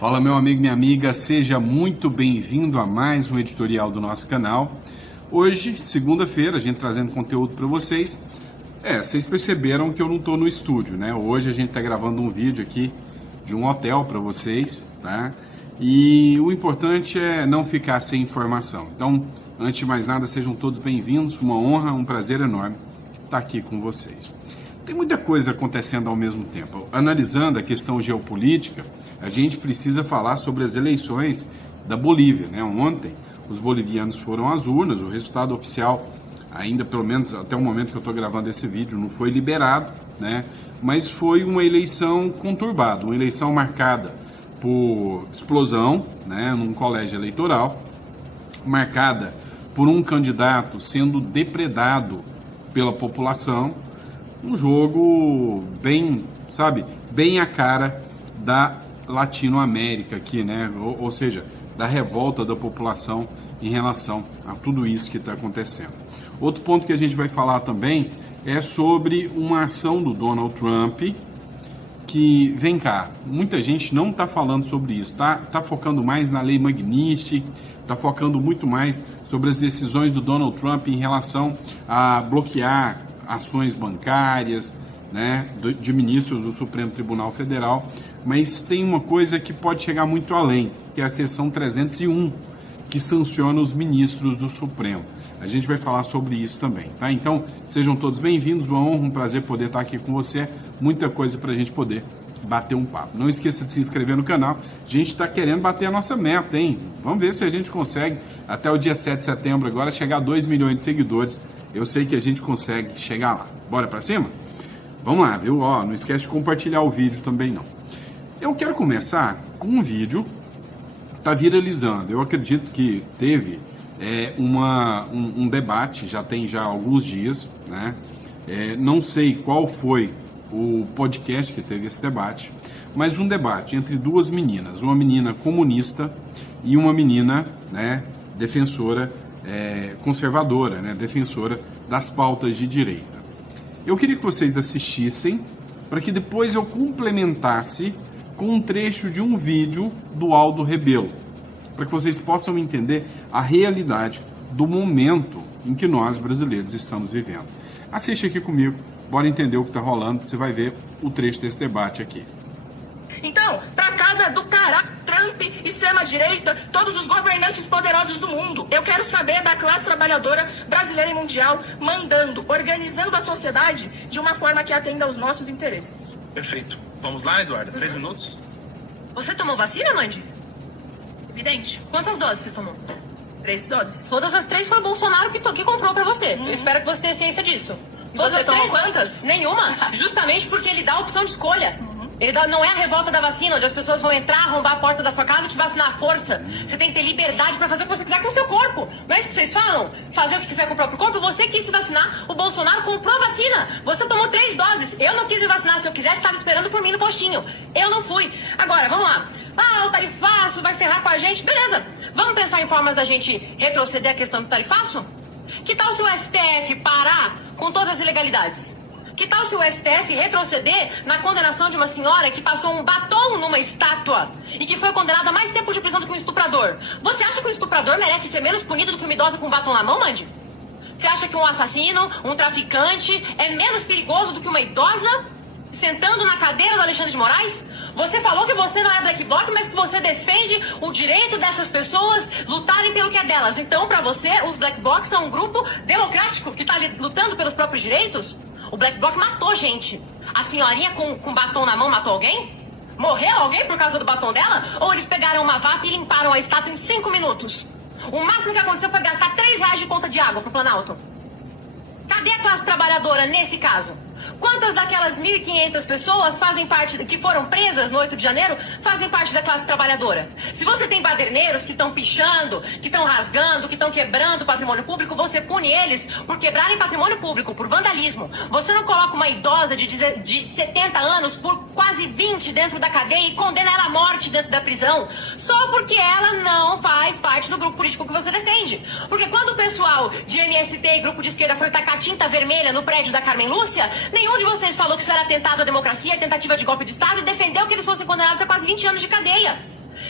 Fala, meu amigo, minha amiga, seja muito bem-vindo a mais um editorial do nosso canal. Hoje, segunda-feira, a gente trazendo conteúdo para vocês. Vocês perceberam que eu não estou no estúdio, né? Hoje a gente está gravando um vídeo aqui de um hotel para vocês, tá? E o importante é não ficar sem informação. Então, antes de mais nada, sejam todos bem-vindos. Uma honra, um prazer enorme estar aqui com vocês. Tem muita coisa acontecendo ao mesmo tempo. Analisando a questão geopolítica, a gente precisa falar sobre as eleições da Bolívia, né? Ontem, os bolivianos foram às urnas, o resultado oficial, ainda pelo menos até o momento que eu estou gravando esse vídeo, não foi liberado, né? Mas foi uma eleição conturbada, uma eleição marcada por explosão, né? Num colégio eleitoral, marcada por um candidato sendo depredado pela população, um jogo bem, bem a cara da Latinoamérica aqui, né? Ou seja, da revolta da população em relação a tudo isso que está acontecendo. Outro ponto que a gente vai falar também é sobre uma ação do Donald Trump que, vem cá, muita gente não está falando sobre isso, tá focando mais na lei Magnitsky, está focando muito mais sobre as decisões do Donald Trump em relação a bloquear ações bancárias, né, de ministros do Supremo Tribunal Federal, mas tem uma coisa que pode chegar muito além, que é a seção 301, que sanciona os ministros do Supremo. A gente vai falar sobre isso também, tá? Então, sejam todos bem-vindos, uma honra, um prazer poder estar aqui com você, muita coisa para a gente poder bater um papo. Não esqueça de se inscrever no canal, a gente está querendo bater a nossa meta, hein? Vamos ver se a gente consegue, até o dia 7 de setembro agora, chegar a 2 milhões de seguidores. Eu sei que a gente consegue chegar lá. Bora para cima? Vamos lá, viu? Ó, não esquece de compartilhar o vídeo também, não. Eu quero começar com um vídeo que está viralizando. Eu acredito que teve um debate, já tem alguns dias, né? Não sei qual foi o podcast que teve esse debate, mas um debate entre duas meninas, uma menina comunista e uma menina, né, defensora, conservadora, né, defensora das pautas de direita. Eu queria que vocês assistissem para que depois eu complementasse com um trecho de um vídeo do Aldo Rebelo, para que vocês possam entender a realidade do momento em que nós brasileiros estamos vivendo. Assiste aqui comigo, bora entender o que está rolando, você vai ver o trecho desse debate aqui. Então, pra casa do caralho, Trump, extrema-direita, todos os governantes poderosos do mundo. Eu quero saber da classe trabalhadora brasileira e mundial mandando, organizando a sociedade de uma forma que atenda aos nossos interesses. Perfeito. Vamos lá, Eduardo? 3 minutos? Você tomou vacina, Mandy? Evidente. Quantas doses você tomou? 3 doses. Todas as 3 foi o Bolsonaro que comprou pra você. Eu espero que você tenha ciência disso. Todas Você as tomou 3? quantas? Nenhuma. Justamente porque ele dá a opção de escolha. Não é a revolta da vacina, onde as pessoas vão entrar, arrombar a porta da sua casa e te vacinar à força. Você tem que ter liberdade pra fazer o que você quiser com o seu corpo. Não é isso que vocês falam? Fazer o que quiser com o próprio corpo? Você quis se vacinar, o Bolsonaro comprou a vacina. Você tomou 3 doses. Eu não quis me vacinar. Se eu quisesse, estava esperando por mim no postinho. Eu não fui. Agora, vamos lá. O tarifaço vai ferrar com a gente. Beleza. Vamos pensar em formas da gente retroceder a questão do tarifaço? Que tal se o STF parar com todas as ilegalidades? Que tal se o STF retroceder na condenação de uma senhora que passou um batom numa estátua e que foi condenada a mais tempo de prisão do que um estuprador? Você acha que um estuprador merece ser menos punido do que uma idosa com um batom na mão, Mandy? Você acha que um assassino, um traficante, é menos perigoso do que uma idosa sentando na cadeira do Alexandre de Moraes? Você falou que você não é Black Bloc, mas que você defende o direito dessas pessoas lutarem pelo que é delas. Então, pra você, os Black Blocs são um grupo democrático que tá lutando pelos próprios direitos? O Black Bloc matou gente. A senhorinha com batom na mão matou alguém? Morreu alguém por causa do batom dela? Ou eles pegaram uma vaca e limparam a estátua em 5 minutos? O máximo que aconteceu foi gastar R$3 de conta de água pro Planalto. Cadê a classe trabalhadora nesse caso? Quantas daquelas 1.500 pessoas que foram presas no 8 de janeiro fazem parte da classe trabalhadora? Se você tem baderneiros que estão pichando, que estão rasgando, que estão quebrando o patrimônio público, você pune eles por quebrarem patrimônio público, por vandalismo. Você não coloca uma idosa de 70 anos por quase 20 dentro da cadeia e condena ela à morte dentro da prisão, só porque ela não faz parte do grupo político que você defende. Porque quando o pessoal de MST e grupo de esquerda foi tacar tinta vermelha no prédio da Carmen Lúcia, nenhum de vocês falou que isso era atentado à democracia, tentativa de golpe de Estado e defendeu que eles fossem condenados a quase 20 anos de cadeia.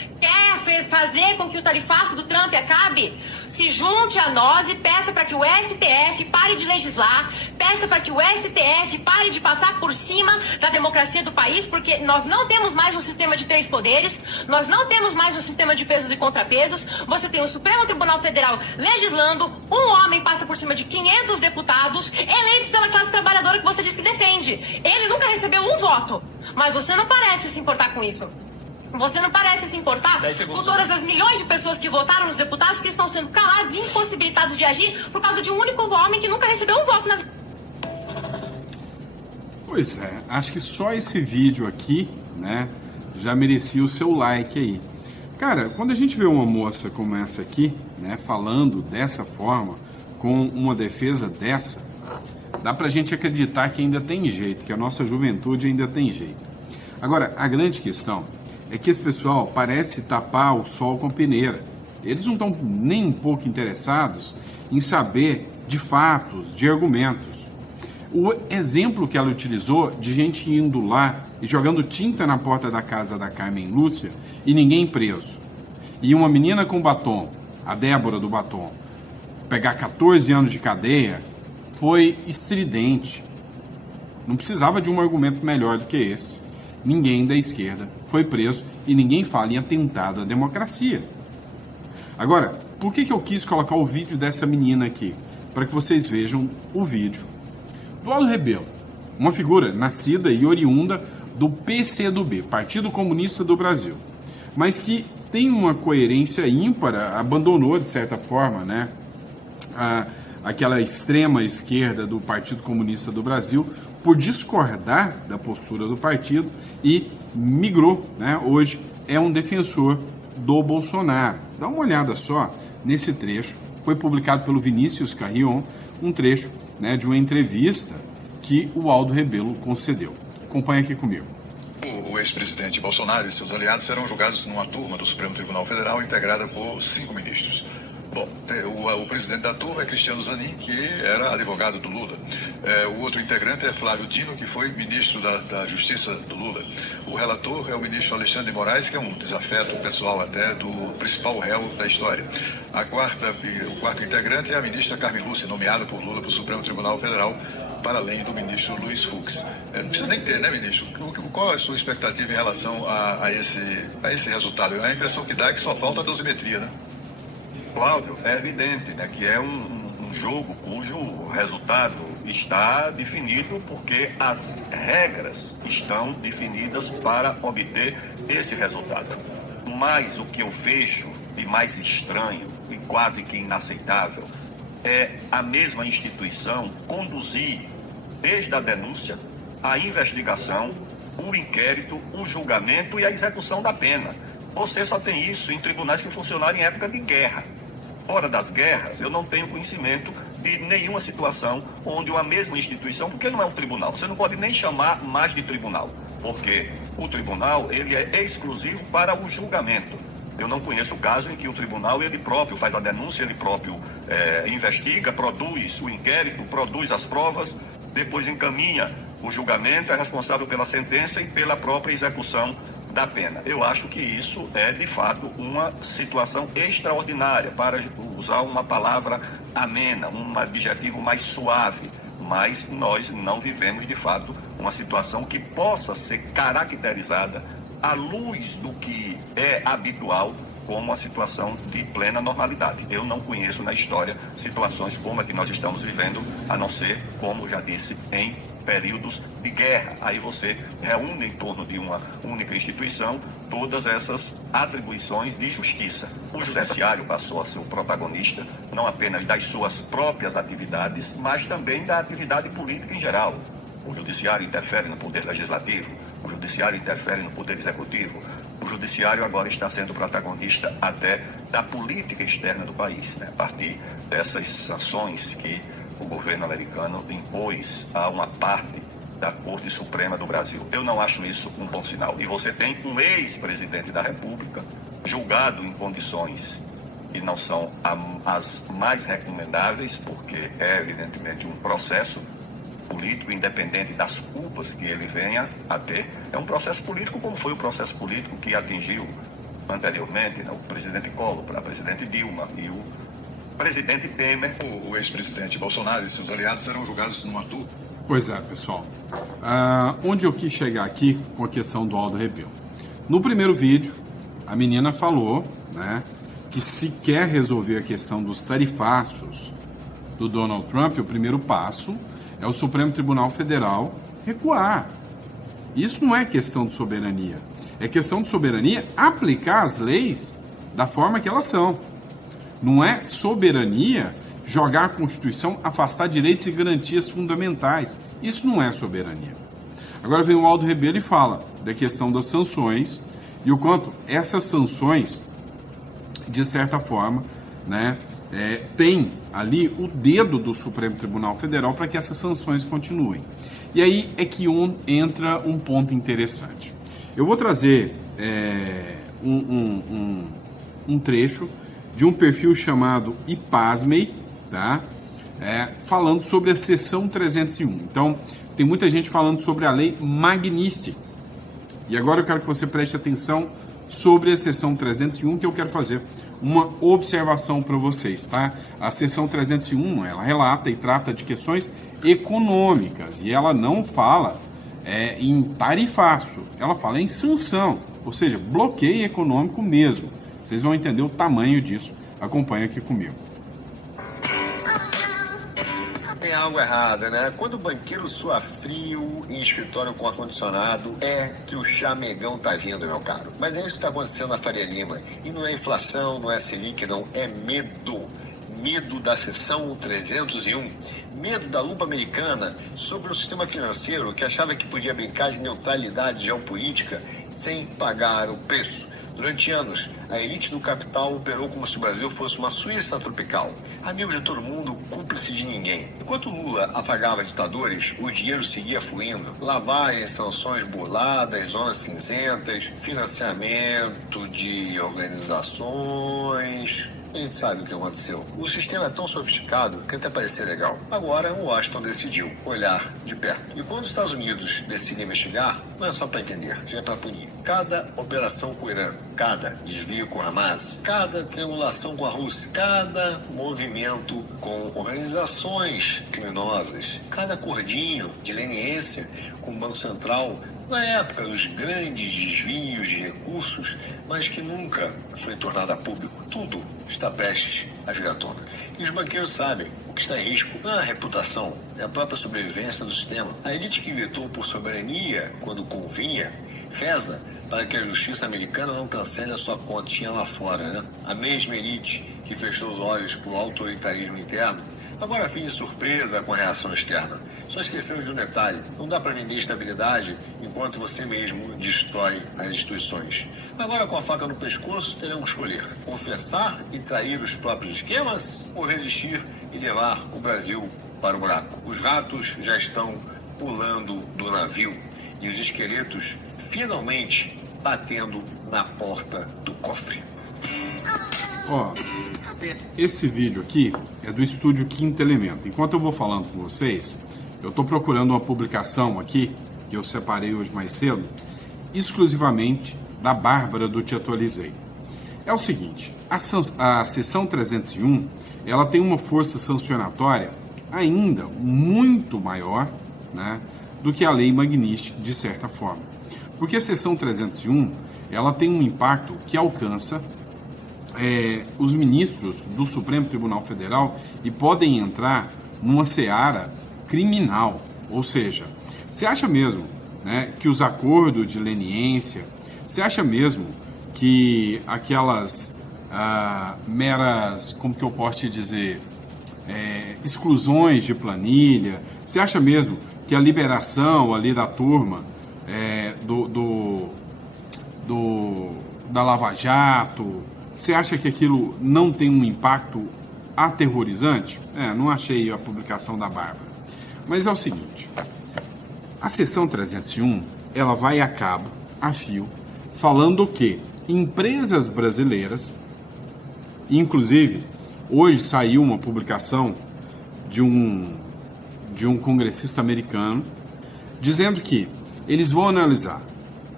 fazer com que o tarifaço do Trump acabe? Se junte a nós e peça para que o STF pare de legislar, peça para que o STF pare de passar por cima da democracia do país, porque nós não temos mais um sistema de 3 poderes, nós não temos mais um sistema de pesos e contrapesos. Você tem o Supremo Tribunal Federal legislando, um homem passa por cima de 500 deputados eleitos pela classe trabalhadora que você diz que defende. Ele nunca recebeu um voto, mas você não parece se importar com isso. Você não parece se importar com todas as milhões de pessoas que votaram nos deputados que estão sendo calados e impossibilitados de agir por causa de um único homem que nunca recebeu um voto na vida. Pois é, acho que só esse vídeo aqui, né, já merecia o seu like aí. Cara, quando a gente vê uma moça como essa aqui, né, falando dessa forma, com uma defesa dessa, dá pra gente acreditar que ainda tem jeito, que a nossa juventude ainda tem jeito. Agora, a grande questão é que esse pessoal parece tapar o sol com peneira. Eles não estão nem um pouco interessados em saber de fatos, de argumentos. O exemplo que ela utilizou de gente indo lá e jogando tinta na porta da casa da Carmen Lúcia e ninguém preso. E uma menina com batom, a Débora do batom, pegar 14 anos de cadeia, foi estridente. Não precisava de um argumento melhor do que esse. Ninguém da esquerda foi preso e ninguém fala em atentado à democracia. Agora, por que eu quis colocar o vídeo dessa menina aqui? Para que vocês vejam o vídeo do Aldo Rebelo, uma figura nascida e oriunda do PCdoB, Partido Comunista do Brasil, mas que tem uma coerência ímpar, abandonou de certa forma, né, aquela extrema esquerda do Partido Comunista do Brasil, por discordar da postura do partido e migrou, né? Hoje é um defensor do Bolsonaro. Dá uma olhada só nesse trecho, foi publicado pelo Vinícius Carrion, um trecho, né, de uma entrevista que o Aldo Rebelo concedeu. Acompanha aqui comigo. O ex-presidente Bolsonaro e seus aliados serão julgados numa turma do Supremo Tribunal Federal integrada por 5 ministros. Bom, o presidente da turma é Cristiano Zanin, que era advogado do Lula. O outro integrante é Flávio Dino, que foi ministro da Justiça do Lula. O relator é o ministro Alexandre de Moraes, que é um desafeto pessoal até do principal réu da história. O quarto integrante é a ministra Carmen Lúcia, nomeada por Lula para o Supremo Tribunal Federal, para além do ministro Luiz Fux. Não precisa nem ter, né, ministro? Qual é a sua expectativa em relação a esse resultado? A impressão que dá é que só falta a dosimetria, né? Cláudio, é evidente, né, que é um jogo cujo resultado está definido porque as regras estão definidas para obter esse resultado. Mas o que eu vejo de mais estranho e quase que inaceitável é a mesma instituição conduzir desde a denúncia, a investigação, o inquérito, o julgamento e a execução da pena. Você só tem isso em tribunais que funcionaram em época de guerra. Fora das guerras, eu não tenho conhecimento de nenhuma situação onde uma mesma instituição, porque não é um tribunal, você não pode nem chamar mais de tribunal, porque o tribunal ele é exclusivo para o julgamento. Eu não conheço o caso em que o tribunal ele próprio faz a denúncia, ele próprio investiga, produz o inquérito, produz as provas, depois encaminha o julgamento, é responsável pela sentença e pela própria execução da pena. Eu acho que isso é, de fato, uma situação extraordinária, para usar uma palavra amena, um adjetivo mais suave, mas nós não vivemos, de fato, uma situação que possa ser caracterizada à luz do que é habitual como uma situação de plena normalidade. Eu não conheço na história situações como a que nós estamos vivendo, a não ser, como já disse, em períodos de guerra. Aí você reúne em torno de uma única instituição todas essas atribuições de justiça. O judiciário passou a ser o protagonista não apenas das suas próprias atividades, mas também da atividade política em geral. O judiciário interfere no poder legislativo, o judiciário interfere no poder executivo, o judiciário agora está sendo protagonista até da política externa do país, né? A partir dessas sanções que o governo americano impôs a uma parte da Corte Suprema do Brasil. Eu não acho isso um bom sinal. E você tem um ex-presidente da República julgado em condições que não são as mais recomendáveis, porque é evidentemente um processo político, independente das culpas que ele venha a ter. É um processo político como foi o processo político que atingiu anteriormente, né, o presidente Collor para a presidente Dilma e o presidente Temer. O ex-presidente Bolsonaro e seus aliados serão julgados numa turma. Pois é, pessoal. Onde eu quis chegar aqui com a questão do Aldo Rebelo? No primeiro vídeo, a menina falou, né, que se quer resolver a questão dos tarifaços do Donald Trump, o primeiro passo é o Supremo Tribunal Federal recuar. Isso não é questão de soberania. É questão de soberania aplicar as leis da forma que elas são. Não é soberania jogar a Constituição, afastar direitos e garantias fundamentais. Isso não é soberania. Agora vem o Aldo Rebelo e fala da questão das sanções e o quanto essas sanções, de certa forma, né, tem ali o dedo do Supremo Tribunal Federal para que essas sanções continuem. E aí é que entra um ponto interessante. Eu vou trazer um trecho de um perfil chamado Ipasmei, tá? Falando sobre a seção 301. Então, tem muita gente falando sobre a lei Magnitsky. E agora eu quero que você preste atenção sobre a seção 301, que eu quero fazer uma observação para vocês, tá? A seção 301, ela relata e trata de questões econômicas, e ela não fala em tarifaço, ela fala em sanção, ou seja, bloqueio econômico mesmo. Vocês vão entender o tamanho disso. Acompanha aqui comigo. Tem algo errado, né? Quando o banqueiro sua frio em escritório com ar-condicionado, é que o chamegão tá vindo, meu caro. Mas é isso que tá acontecendo na Faria Lima. E não é inflação, não é Selic, não. É medo. Medo da seção 301. Medo da lupa americana sobre o sistema financeiro que achava que podia brincar de neutralidade geopolítica sem pagar o preço. Durante anos, a elite do capital operou como se o Brasil fosse uma Suíça tropical. Amigo de todo mundo, cúmplice de ninguém. Enquanto Lula afagava ditadores, o dinheiro seguia fluindo. Lavagem, sanções burladas, zonas cinzentas, financiamento de organizações... A gente sabe o que aconteceu. O sistema é tão sofisticado que até parecer legal. Agora, o Washington decidiu olhar de perto. E quando os Estados Unidos decidem investigar, não é só para entender, já é para punir. Cada operação com o Irã, cada desvio com o Hamas, cada triangulação com a Rússia, cada movimento com organizações criminosas, cada acordinho de leniência com o Banco Central, na época dos grandes desvios de recursos, mas que nunca foi tornado a público. Tudo está prestes a vir à tona. E os banqueiros sabem, o que está em risco não é a reputação, é a própria sobrevivência do sistema. A elite que gritou por soberania quando convinha, reza para que a justiça americana não cancele a sua continha lá fora, né? A mesma elite que fechou os olhos para o autoritarismo interno, agora finge surpresa com a reação externa. Só esquecemos de um detalhe: não dá para vender estabilidade enquanto você mesmo destrói as instituições. Agora, com a faca no pescoço, teremos que escolher: confessar e trair os próprios esquemas ou resistir e levar o Brasil para o buraco. Os ratos já estão pulando do navio e os esqueletos finalmente batendo na porta do cofre. Ó, esse vídeo aqui é do estúdio Quinto Elemento. Enquanto eu vou falando com vocês, eu estou procurando uma publicação aqui, que eu separei hoje mais cedo, exclusivamente da Bárbara do Te Atualizei. É o seguinte, a seção 301, ela tem uma força sancionatória ainda muito maior, né, do que a lei Magnitsky, de certa forma. Porque a seção 301, ela tem um impacto que alcança os ministros do Supremo Tribunal Federal e podem entrar numa seara criminal. Ou seja, você acha mesmo, né, que os acordos de leniência, você acha mesmo que aquelas meras, como que eu posso te dizer, exclusões de planilha, você acha mesmo que a liberação ali da turma da Lava Jato, você acha que aquilo não tem um impacto aterrorizante? Não achei a publicação da Bárbara. Mas é o seguinte, a seção 301, ela vai a cabo, a fio, falando que empresas brasileiras, inclusive, hoje saiu uma publicação de um congressista americano, dizendo que eles vão analisar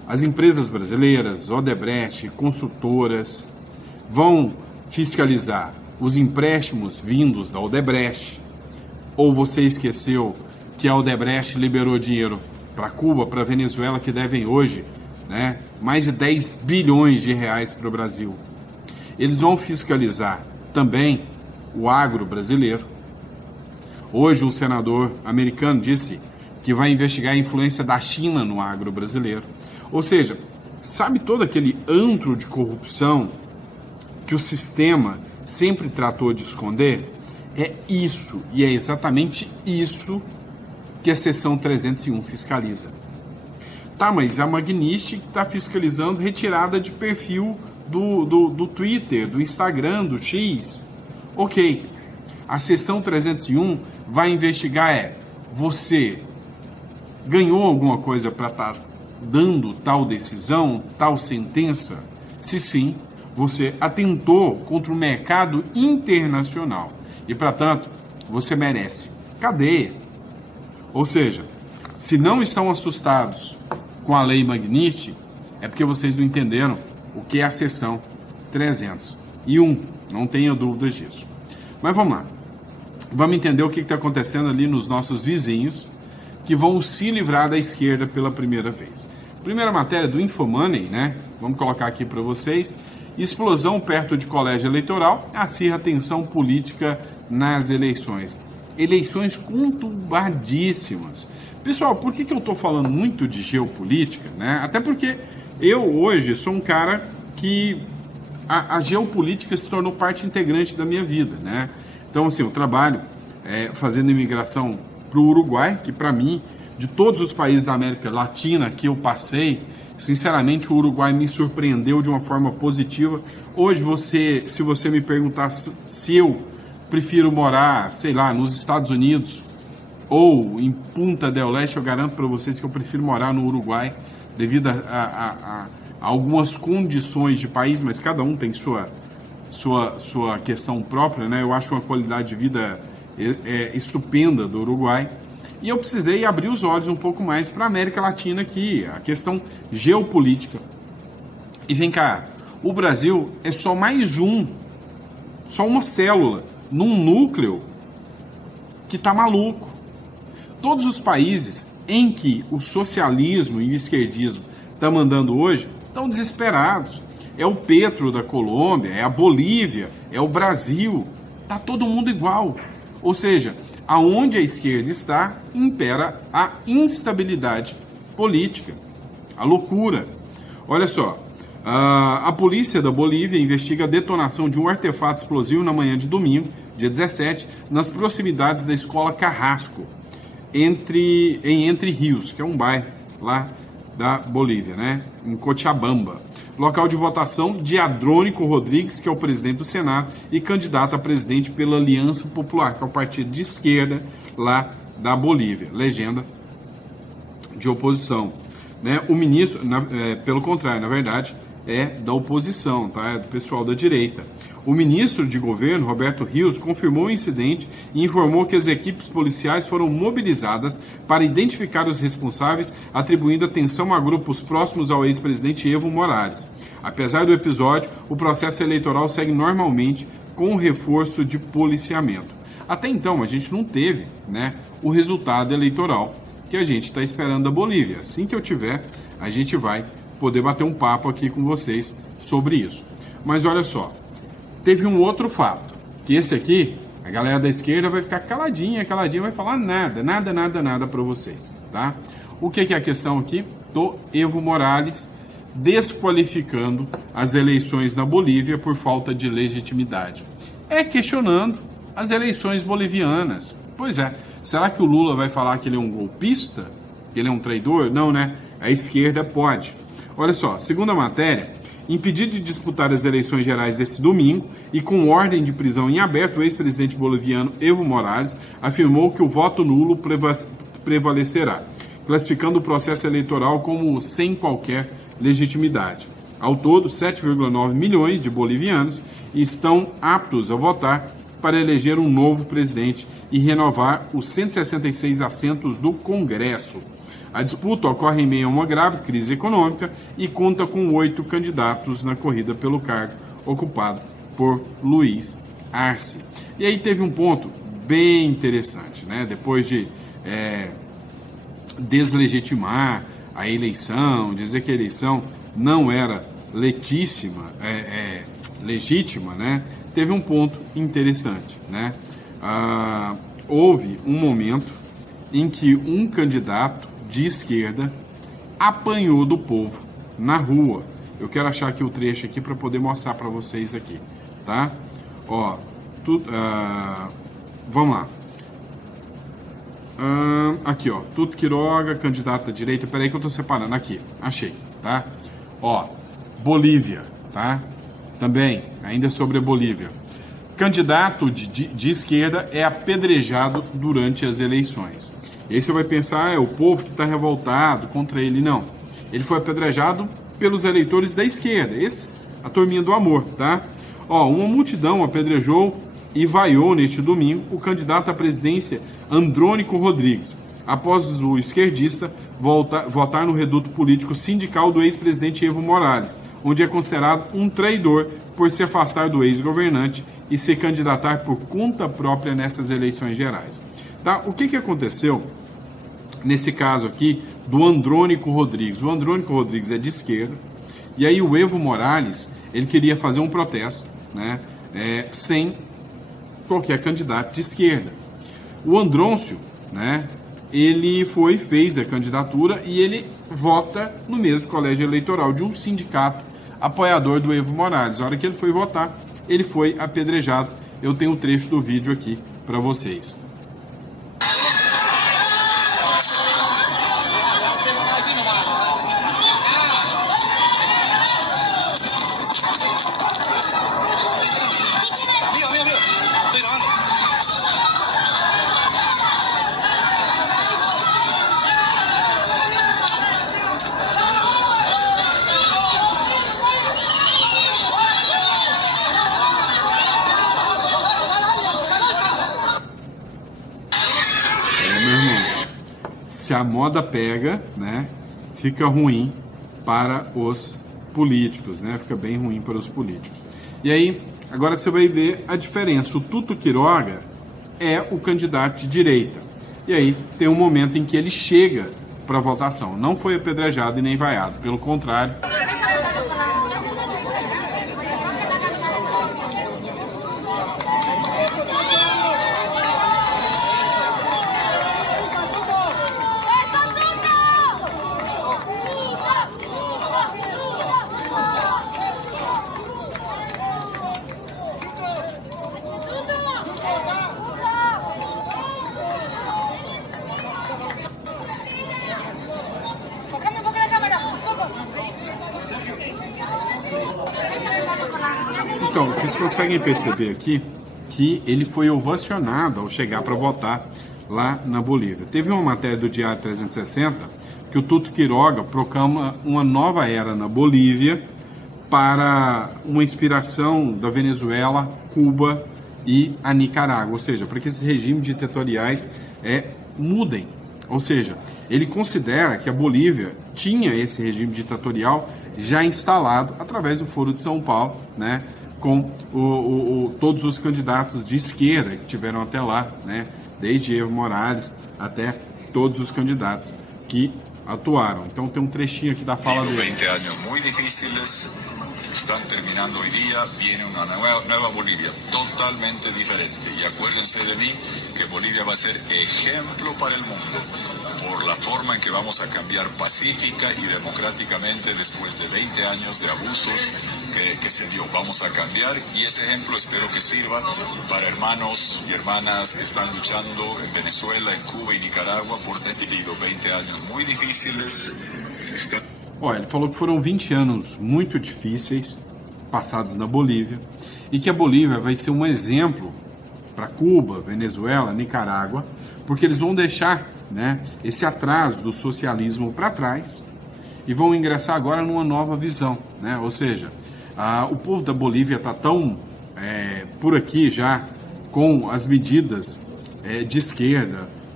as empresas brasileiras, Odebrecht, construtoras, vão fiscalizar os empréstimos vindos da Odebrecht? Ou você esqueceu que a Odebrecht liberou dinheiro para Cuba, para Venezuela, que devem hoje, né, mais de 10 bilhões de reais para o Brasil? Eles vão fiscalizar também o agro brasileiro. Hoje um senador americano disse que vai investigar a influência da China no agro brasileiro. Ou seja, sabe todo aquele antro de corrupção que o sistema sempre tratou de esconder? É isso, e é exatamente isso que a seção 301 fiscaliza. Tá, mas a Magnitsky está fiscalizando retirada de perfil do Twitter, do Instagram, do X. Ok, a seção 301 vai investigar você ganhou alguma coisa para estar dando tal decisão, tal sentença? Se sim, você atentou contra o mercado internacional e, portanto, você merece cadeia. Ou seja, se não estão assustados com a lei Magnitsky, é porque vocês não entenderam o que é a seção 301, não tenha dúvidas disso. Mas vamos lá, vamos entender o que está acontecendo ali nos nossos vizinhos, que vão se livrar da esquerda pela primeira vez. Primeira matéria do Infomoney, né? Vamos colocar aqui para vocês. Explosão perto de colégio eleitoral acirra tensão política nas eleições. Eleições conturbadíssimas. Pessoal, por que eu estou falando muito de geopolítica, né? Até porque eu hoje sou um cara que a geopolítica se tornou parte integrante da minha vida, né? Então, assim, eu trabalho fazendo imigração para o Uruguai, que para mim, de todos os países da América Latina que eu passei, sinceramente o Uruguai me surpreendeu de uma forma positiva. Hoje, se você me perguntar se eu prefiro morar, sei lá, nos Estados Unidos ou em Punta del Este, eu garanto para vocês que eu prefiro morar no Uruguai, devido a algumas condições de país, mas cada um tem sua questão própria, né? Eu acho uma qualidade de vida estupenda do Uruguai. E eu precisei abrir os olhos um pouco mais para a América Latina aqui, a questão geopolítica. E vem cá, o Brasil é só uma célula, num núcleo que está maluco. Todos os países em que o socialismo e o esquerdismo estão mandando hoje estão desesperados. É o Petro da Colômbia, é a Bolívia, é o Brasil, está todo mundo igual. Ou seja, aonde a esquerda está, impera a instabilidade política, a loucura. Olha só, a polícia da Bolívia investiga a detonação de um artefato explosivo na manhã de domingo, dia 17, nas proximidades da escola Carrasco, em Entre Rios, que é um bairro lá da Bolívia, né? Em Cochabamba. Local de votação de Andrônico Rodrigues, que é o presidente do Senado e candidato a presidente pela Aliança Popular, que é o partido de esquerda lá da Bolívia, legenda de oposição. Né? O ministro, pelo contrário, na verdade, é da oposição, tá? É do pessoal da direita. O ministro de governo, Roberto Rios, confirmou o incidente e informou que as equipes policiais foram mobilizadas para identificar os responsáveis, atribuindo atenção a grupos próximos ao ex-presidente Evo Morales. Apesar do episódio, o processo eleitoral segue normalmente com reforço de policiamento. Até então, a gente não teve, né, o resultado eleitoral que a gente está esperando da Bolívia. Assim que eu tiver, a gente vai poder bater um papo aqui com vocês sobre isso. Mas olha só, teve um outro fato, que esse aqui, a galera da esquerda vai ficar caladinha, vai falar nada para vocês, tá? O que é a questão aqui? Do Evo Morales desqualificando as eleições na Bolívia por falta de legitimidade. Questionando as eleições bolivianas. Pois é, será que o Lula vai falar que ele é um golpista? Que ele é um traidor? Não, né? A esquerda pode. Olha só, segundo a matéria, impedido de disputar as eleições gerais desse domingo e com ordem de prisão em aberto, o ex-presidente boliviano Evo Morales afirmou que o voto nulo prevalecerá, classificando o processo eleitoral como sem qualquer legitimidade. Ao todo, 7,9 milhões de bolivianos estão aptos a votar para eleger um novo presidente e renovar os 166 assentos do Congresso. A disputa ocorre em meio a uma grave crise econômica e conta com 8 candidatos na corrida pelo cargo ocupado por Luiz Arce. E aí teve um ponto bem interessante, né? Depois de deslegitimar a eleição, dizer que a eleição não era legítima, né? Teve um ponto interessante, né? Houve um momento em que um candidato de esquerda apanhou do povo na rua. Eu quero achar aqui o trecho aqui para poder mostrar para vocês aqui, tá? Ó, vamos lá. Aqui, ó, Tuto Quiroga, candidato da direita. Peraí que eu tô separando aqui. Achei, tá? Ó, Bolívia, tá? Também, ainda sobre a Bolívia. Candidato de esquerda é apedrejado durante as eleições. E aí você vai pensar, é o povo que está revoltado contra ele. Não. Ele foi apedrejado pelos eleitores da esquerda. A turminha do amor, tá? Ó, uma multidão apedrejou e vaiou neste domingo o candidato à presidência Andrônico Rodrigues, após o esquerdista votar no reduto político sindical do ex-presidente Evo Morales, onde é considerado um traidor por se afastar do ex-governante e se candidatar por conta própria nessas eleições gerais. Tá? O que aconteceu nesse caso aqui do Andrônico Rodrigues? O Andrônico Rodrigues é de esquerda, e aí o Evo Morales, ele queria fazer um protesto, né, sem qualquer candidato de esquerda. O Andrôncio, né, ele fez a candidatura e ele vota no mesmo colégio eleitoral de um sindicato apoiador do Evo Morales. A hora que ele foi votar, ele foi apedrejado. Eu tenho um trecho do vídeo aqui para vocês. Se a moda pega, né, fica ruim para os políticos, né? Fica bem ruim para os políticos. E aí, agora você vai ver a diferença. O Tuto Quiroga é o candidato de direita. E aí tem um momento em que ele chega para a votação. Não foi apedrejado e nem vaiado. Pelo contrário. Então, vocês conseguem perceber aqui que ele foi ovacionado ao chegar para votar lá na Bolívia. Teve uma matéria do Diário 360 que o Tuto Quiroga proclama uma nova era na Bolívia para uma inspiração da Venezuela, Cuba e a Nicarágua, ou seja, para que esses regimes ditatoriais mudem. Ou seja, ele considera que a Bolívia tinha esse regime ditatorial já instalado através do Foro de São Paulo, né, com todos os candidatos de esquerda que tiveram até lá, né, desde Evo Morales até todos os candidatos que atuaram. Então tem um trechinho aqui da fala dele. 20 anos muito difíceis estão terminando hoje dia, viene uma nova Bolívia totalmente diferente. E acuérdense de mim que Bolívia vai ser exemplo para o mundo por la forma en que vamos a cambiar pacífica y democráticamente después de 20 años de abusos que se dio. Vamos a cambiar y ese ejemplo espero que sirva para hermanos y hermanas que están luchando en Venezuela, en Cuba y Nicaragua por 20 años muy difíciles. Olha, ele falou que foram 20 anos muito difíceis passados na Bolívia e que a Bolívia vai ser um exemplo para Cuba, Venezuela, Nicarágua, porque eles vão deixar, né, esse atraso do socialismo para trás e vão ingressar agora numa nova visão, né? Ou seja, o povo da Bolívia está tão por aqui já com as medidas de esquerda,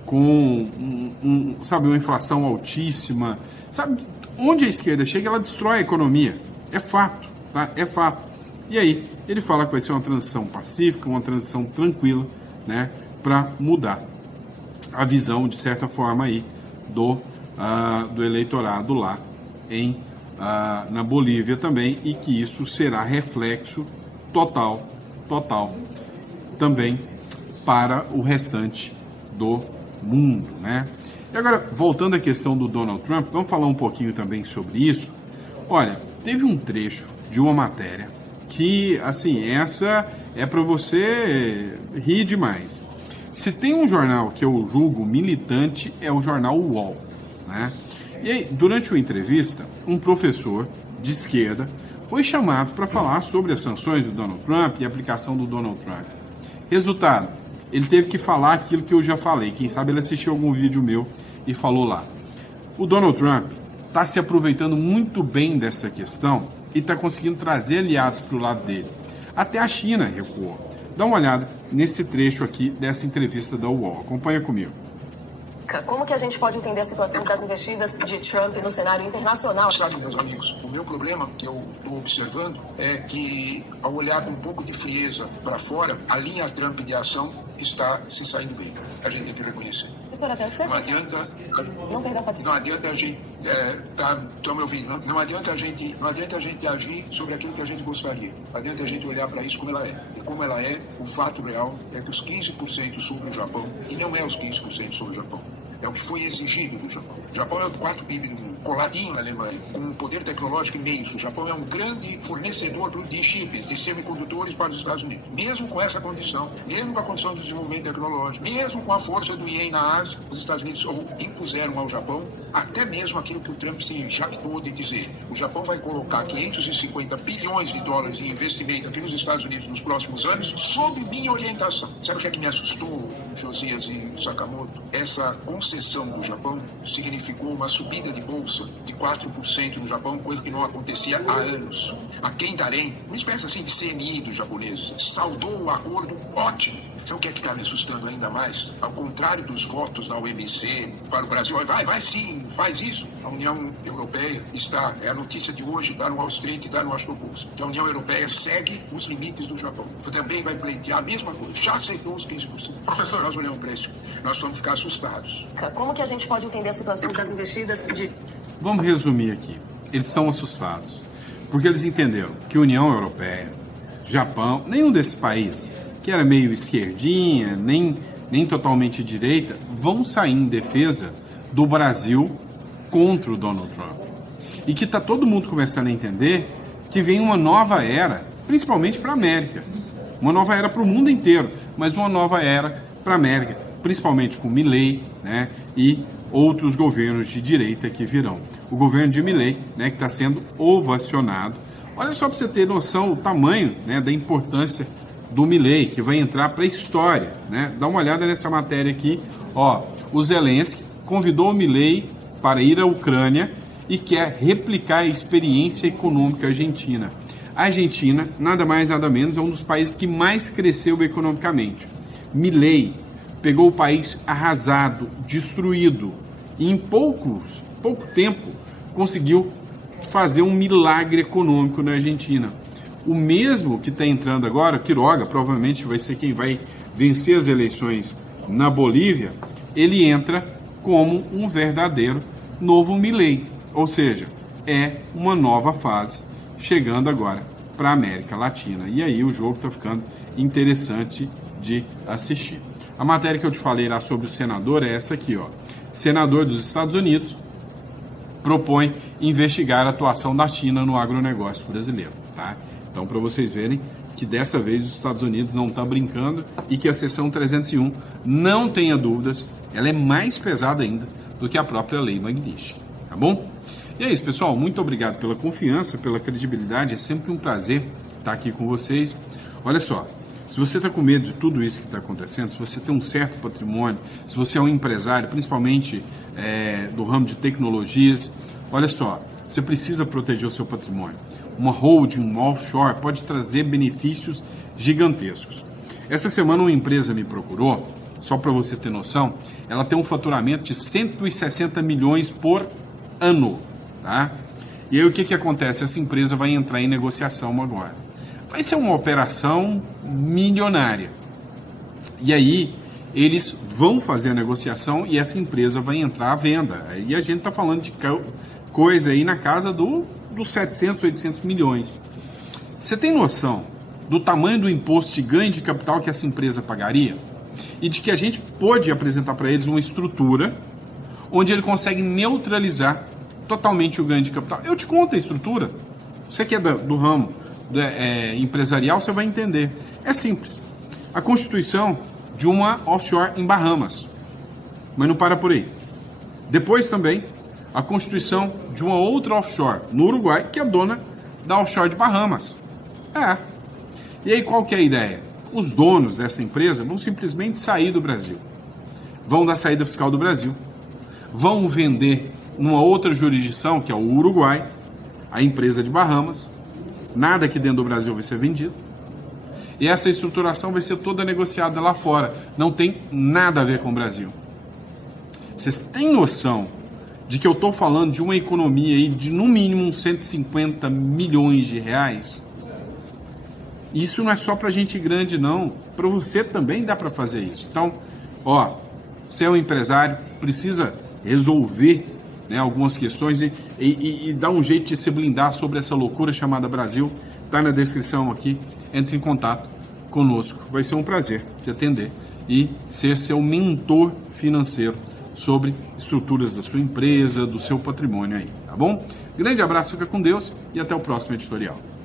com sabe, uma inflação altíssima, sabe, onde a esquerda chega, ela destrói a economia, é fato, tá? É fato. E aí ele fala que vai ser uma transição pacífica, uma transição tranquila, né, para mudar a visão, de certa forma, aí do eleitorado lá na Bolívia também, e que isso será reflexo total também para o restante do mundo, né? E agora, voltando à questão do Donald Trump, vamos falar um pouquinho também sobre isso. Olha, teve um trecho de uma matéria que, assim, essa é para você rir demais. Se tem um jornal que eu julgo militante, é o jornal UOL, né? E aí, durante uma entrevista, um professor de esquerda foi chamado para falar sobre as sanções do Donald Trump e a aplicação do Donald Trump. Resultado, ele teve que falar aquilo que eu já falei. Quem sabe ele assistiu algum vídeo meu e falou lá. O Donald Trump está se aproveitando muito bem dessa questão e está conseguindo trazer aliados para o lado dele. Até a China recuou. Dá uma olhada nesse trecho aqui dessa entrevista da UOL. Acompanha comigo. Como que a gente pode entender a situação das investidas de Trump no cenário internacional? Sabe, meus amigos, o meu problema que eu estou observando é que, ao olhar com um pouco de frieza para fora, a linha Trump de ação está se saindo bem. A gente tem que reconhecer. Não adianta a gente... Estão me ouvindo? Não adianta a gente agir sobre aquilo que a gente gostaria. Adianta a gente olhar para isso como ela é. E como ela é, o fato real é que os 15% sobre o Japão, e não é os 15% sobre o Japão, é o que foi exigido do Japão. O Japão é o quarto PIB do mundo, coladinho na Alemanha, com um poder tecnológico imenso. O Japão é um grande fornecedor de chips, de semicondutores para os Estados Unidos. Mesmo com essa condição, mesmo com a condição de desenvolvimento tecnológico, mesmo com a força do ien na Ásia, os Estados Unidos impuseram ao Japão até mesmo aquilo que o Trump se jactou de dizer. O Japão vai colocar 550 bilhões de dólares em investimento aqui nos Estados Unidos nos próximos anos, sob minha orientação. Sabe o que é que me assustou, Josias e Sakamoto? Essa concessão do Japão significou uma subida de bolsa de 4% no Japão, coisa que não acontecia há anos. A Kendaren, uma espécie assim de CNI dos japoneses, saudou o acordo ótimo. Sabe o que é que está me assustando ainda mais? Ao contrário dos votos da OMC para o Brasil, vai sim, faz isso. A União Europeia está, é a notícia de hoje, está no Wall Street, está no Washington Post, que a União Europeia segue os limites do Japão. Também vai pleitear a mesma coisa, já aceitou os 15%. Professor, nós olhamos para isso, nós vamos ficar assustados. Como que a gente pode entender a situação das investidas de... Vamos resumir aqui. Eles estão assustados, porque eles entenderam que a União Europeia, Japão, nenhum desses países que era meio esquerdinha, nem totalmente direita, vão sair em defesa do Brasil contra o Donald Trump. E que está todo mundo começando a entender que vem uma nova era, principalmente para a América. Uma nova era para o mundo inteiro, mas uma nova era para a América, principalmente com Milei, né, e outros governos de direita que virão. O governo de Milei, né, que está sendo ovacionado. Olha só para você ter noção o tamanho, né, da importância do Milei, que vai entrar para a história, né? Dá uma olhada nessa matéria aqui. Ó, o Zelensky convidou o Milei para ir à Ucrânia e quer replicar a experiência econômica argentina. A Argentina, nada mais nada menos, é um dos países que mais cresceu economicamente. Milei pegou o país arrasado, destruído, e em pouco tempo conseguiu fazer um milagre econômico na Argentina. O mesmo que está entrando agora, Quiroga, provavelmente vai ser quem vai vencer as eleições na Bolívia, ele entra como um verdadeiro novo Milei. Ou seja, é uma nova fase chegando agora para a América Latina. E aí o jogo está ficando interessante de assistir. A matéria que eu te falei lá sobre o senador é essa aqui, ó. Senador dos Estados Unidos propõe investigar a atuação da China no agronegócio brasileiro, tá? Então, para vocês verem que dessa vez os Estados Unidos não está brincando e que a seção 301, não tenha dúvidas, ela é mais pesada ainda do que a própria lei Magnitsky, tá bom? E é isso, pessoal. Muito obrigado pela confiança, pela credibilidade. É sempre um prazer estar aqui com vocês. Olha só, se você está com medo de tudo isso que está acontecendo, se você tem um certo patrimônio, se você é um empresário, principalmente do ramo de tecnologias, olha só, você precisa proteger o seu patrimônio. Uma holding, um offshore, pode trazer benefícios gigantescos. Essa semana uma empresa me procurou só para você ter noção, ela tem um faturamento de 160 milhões por ano, tá? E aí o que acontece? Essa empresa vai entrar em negociação agora. Vai ser uma operação milionária. E aí eles vão fazer a negociação e essa empresa vai entrar à venda. E a gente está falando de coisa aí na casa dos 700, 800 milhões. Você tem noção do tamanho do imposto de ganho de capital que essa empresa pagaria? E de que a gente pôde apresentar para eles uma estrutura onde ele consegue neutralizar totalmente o ganho de capital. Eu te conto a estrutura. Você que é do ramo empresarial, você vai entender. É simples. A constituição de uma offshore em Bahamas. Mas não para por aí. Depois também, a constituição de uma outra offshore no Uruguai, que é dona da offshore de Bahamas. E aí qual que é a ideia? Os donos dessa empresa vão simplesmente sair do Brasil. Vão dar saída fiscal do Brasil. Vão vender numa outra jurisdição, que é o Uruguai, a empresa de Bahamas. Nada aqui dentro do Brasil vai ser vendido. E essa estruturação vai ser toda negociada lá fora. Não tem nada a ver com o Brasil. Vocês têm noção de que eu estou falando de uma economia aí de no mínimo 150 milhões de reais? Isso não é só para gente grande, não. Para você também dá para fazer isso. Então, você é um empresário, precisa resolver, né, algumas questões e dar um jeito de se blindar sobre essa loucura chamada Brasil. Está na descrição aqui. Entre em contato conosco. Vai ser um prazer te atender e ser seu mentor financeiro sobre estruturas da sua empresa, do seu patrimônio aí, tá bom? Grande abraço, fica com Deus e até o próximo editorial.